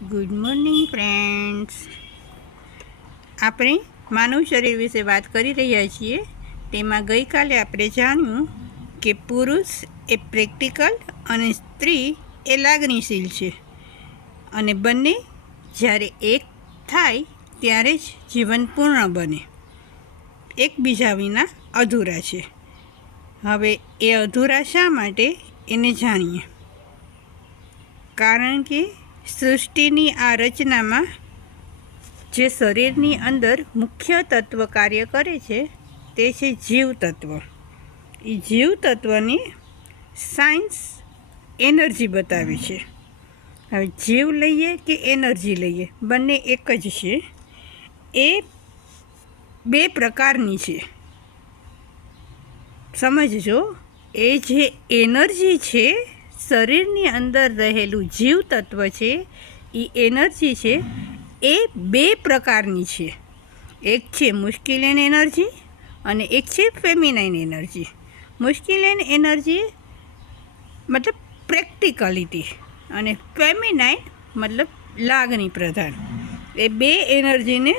Good morning friends. આપણે માનવ શરીર વિશે વાત કરી રહ્યા છીએ. તેમાં ગઈકાલે આપણે જાણ્યું કે પુરુષ એ પ્રેક્ટિકલ અને સ્ત્રી એ લાગણીશીલ છે, અને બંને જ્યારે એક થાય ત્યારે જ જીવન પૂર્ણ બને. એકબીજા વિના અધૂરા છે. હવે એ અધૂરા શા માટે એને જાણીએ. કારણ કે સૃષ્ટિની આ રચનામાં જે શરીરની અંદર મુખ્ય તત્વ કાર્ય કરે છે તે છે જીવતત્વ. એ જીવતત્વની સાયન્સ એનર્જી બતાવે છે. હવે જીવ લઈએ કે એનર્જી લઈએ, બંને એક જ છે. એ બે પ્રકારની છે. સમજજો, એ જે એનર્જી છે, શરીરની અંદર રહેલું જીવતત્વ છે, એ એનર્જી છે, એ બે પ્રકારની છે. એક છે મસ્ક્યુલિન એનર્જી અને એક છે ફેમિનાઇન એનર્જી. મસ્ક્યુલિન એનર્જી મતલબ પ્રેક્ટિકલિટી અને ફેમિનાઇન મતલબ લાગણી પ્રધાન. એ બે એનર્જીને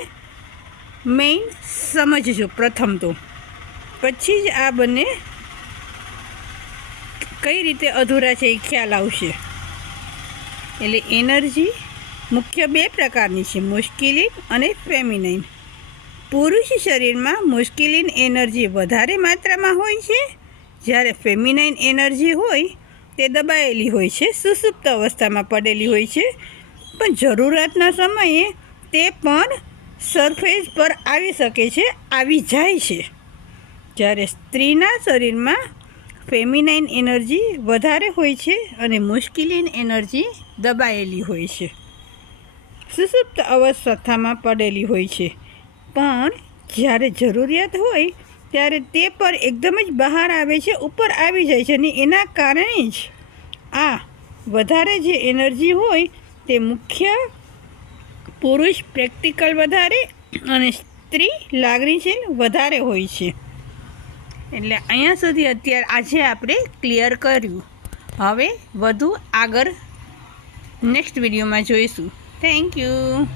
મેઇન સમજજો પ્રથમ તો, પછી જ આ બંને કઈ રીતે અધૂરા છે એ ખ્યાલ આવશે. એટલે એનર્જી મુખ્ય બે પ્રકારની છે, મસ્ક્યુલિન અને ફેમિનાઇન. પુરુષ શરીરમાં મસ્ક્યુલિન એનર્જી વધારે માત્રામાં હોય છે, જ્યારે ફેમિનાઇન એનર્જી હોય તે દબાયેલી હોય છે, સુષુપ્ત અવસ્થામાં પડેલી હોય છે, પણ જરૂરિયાતના સમયે તે પણ સરફેસ પર આવી શકે છે, આવી જાય છે. જ્યારે સ્ત્રીના શરીરમાં ફેમિનાઇન એનર્જી વધારે હોય છે અને મસ્ક્યુલિન એનર્જી દબાયેલી હોય છે, સુષુપ્ત અવસ્થામાં પડેલી હોય છે. પણ જ્યારે જરૂરિયાત હોય ત્યારે તે પર એકદમ જ બહાર આવે છે, ઉપર આવી જાય છે, અને એના કારણે જ આ વધારે જે એનર્જી હોય તે મુખ્ય પુરુષ પ્રેક્ટિકલ વધારે અને સ્ત્રી લાગણીશીલ વધારે હોય છે. એટલે અહીંયા સુધી અત્યારે આજે આપણે ક્લિયર કર્યું. હવે વધુ આગળ નેક્સ્ટ વિડીયોમાં જોઈશું. Thank you.